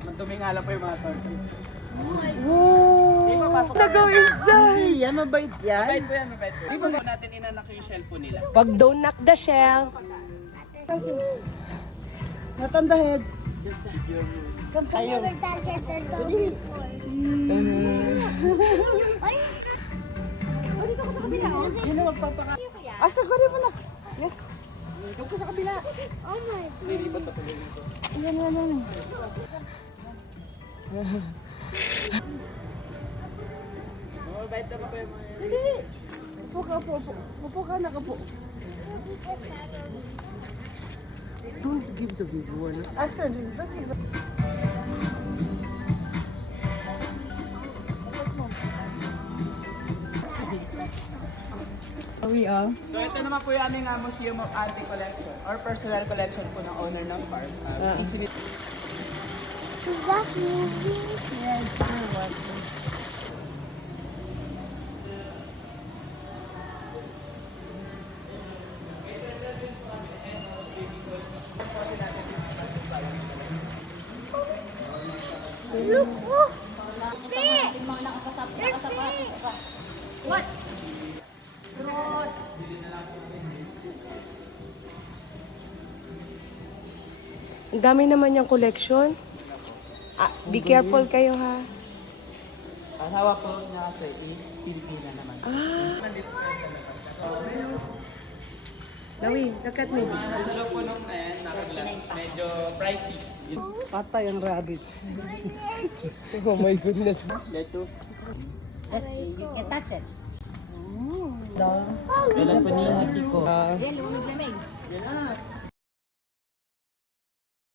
Madumi nga lang po yung mga turtle. Wow! Nagaw inside! Hindi yan, mabait yan. Mabait po yan, mabait po. Di ba po natin inanak yung shell po nila? Pag don't knock the shell. Not on the head. Ayaw. Sino magpapaka? Asta ko rin mo na. Doon ko sa kabila. Nilipat sa pagkain ko. Yan. Mabait naman po yung mga yan. Hindi. Upo ka, nakapo. Don't give the big one. Asta, So ito naman po yung aming Museum of Antique Collection or personal collection po ng owner ng farm. Easily Is that moving? Yes, sure, what? Look! Oh! What? Ang dami naman yung collection. Be careful kayo ha. ang hawak po niya kasi is Pilipina naman. Lawi, look at me. Sa loob po nung naka-glass, medyo pricey. Patay ang rabbit. Oh my goodness. Lettuce. Let's see. You can touch it. Kailan po ni Hati ko? Yan, lumulog lamig. Yan na.